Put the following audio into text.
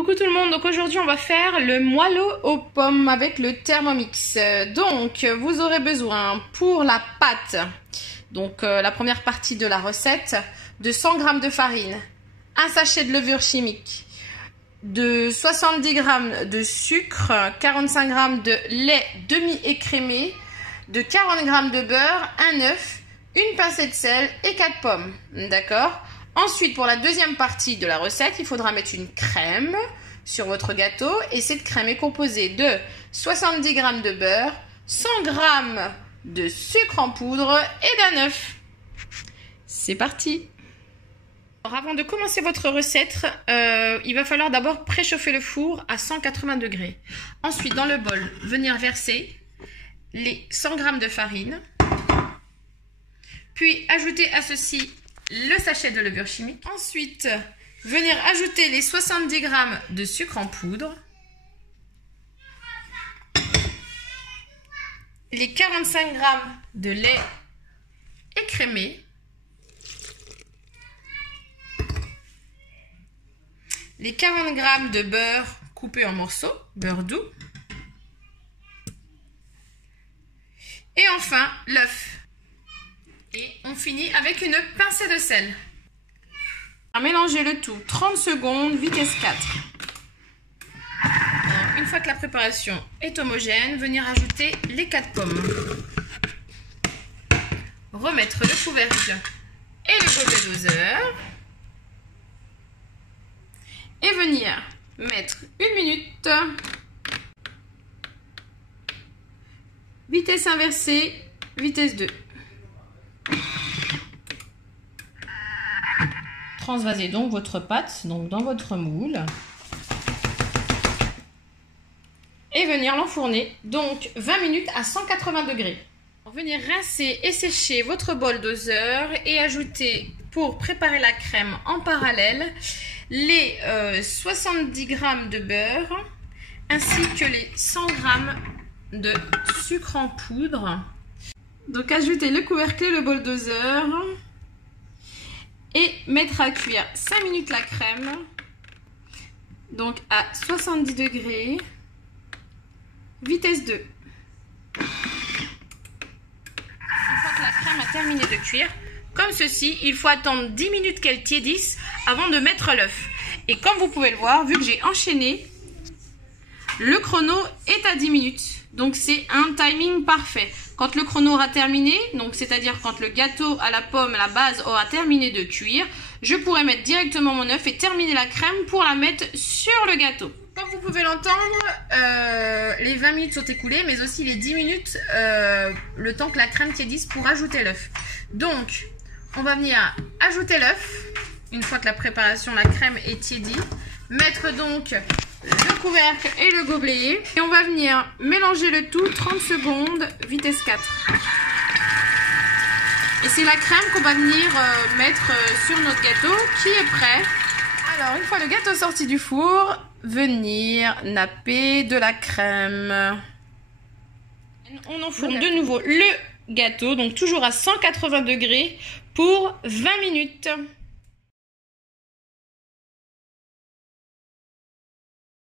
Coucou tout le monde, donc aujourd'hui on va faire le moelleux aux pommes avec le Thermomix. Donc vous aurez besoin pour la pâte, donc la première partie de la recette, de 100 g de farine, un sachet de levure chimique, de 70 g de sucre, 45 g de lait demi-écrémé, de 40 g de beurre, un œuf, une pincée de sel et 4 pommes, d'accord? Ensuite, pour la deuxième partie de la recette, il faudra mettre une crème sur votre gâteau. Et cette crème est composée de 70 g de beurre, 100 g de sucre en poudre et d'un œuf. C'est parti! Alors, avant de commencer votre recette, il va falloir d'abord préchauffer le four à 180 degrés. Ensuite, dans le bol, venir verser les 100 g de farine. Puis, ajouter à ceci le sachet de levure chimique. Ensuite, venir ajouter les 70 g de sucre en poudre, les 45 g de lait écrémé, les 40 g de beurre coupé en morceaux, beurre doux, et enfin l'œuf. Et on finit avec une pincée de sel. Mélangez le tout 30 secondes, vitesse 4. Alors, une fois que la préparation est homogène, venir ajouter les 4 pommes. Remettre le couvercle et le gobelet doseur. Et venir mettre 1 minute. Vitesse inversée, vitesse 2. Transvasez donc votre pâte dans votre moule et venir l'enfourner donc 20 minutes à 180 degrés. Venir rincer et sécher votre bol doseur et ajouter pour préparer la crème en parallèle les 70 g de beurre ainsi que les 100 g de sucre en poudre. Donc ajoutez le couvercle et le bol doseur et mettre à cuire 5 minutes la crème, donc à 70 degrés, vitesse 2. Une fois que la crème a terminé de cuire, comme ceci, il faut attendre 10 minutes qu'elle tiédisse avant de mettre l'œuf. Et comme vous pouvez le voir, vu que j'ai enchaîné, le chrono est à 10 minutes. Donc c'est un timing parfait. Quand le chrono aura terminé, donc c'est-à-dire quand le gâteau à la pomme, à la base, aura terminé de cuire, je pourrai mettre directement mon œuf et terminer la crème pour la mettre sur le gâteau. Comme vous pouvez l'entendre, les 20 minutes sont écoulées, mais aussi les 10 minutes, le temps que la crème tiédisse pour ajouter l'œuf. Donc, on va venir ajouter l'œuf, une fois que la préparation, la crème est tiédie, mettre donc le couvercle et le gobelet et on va venir mélanger le tout 30 secondes, vitesse 4. Et c'est la crème qu'on va venir mettre sur notre gâteau qui est prêt. Alors une fois le gâteau sorti du four, venir napper de la crème. On enfourne de nouveau le gâteau, donc toujours à 180 degrés pour 20 minutes.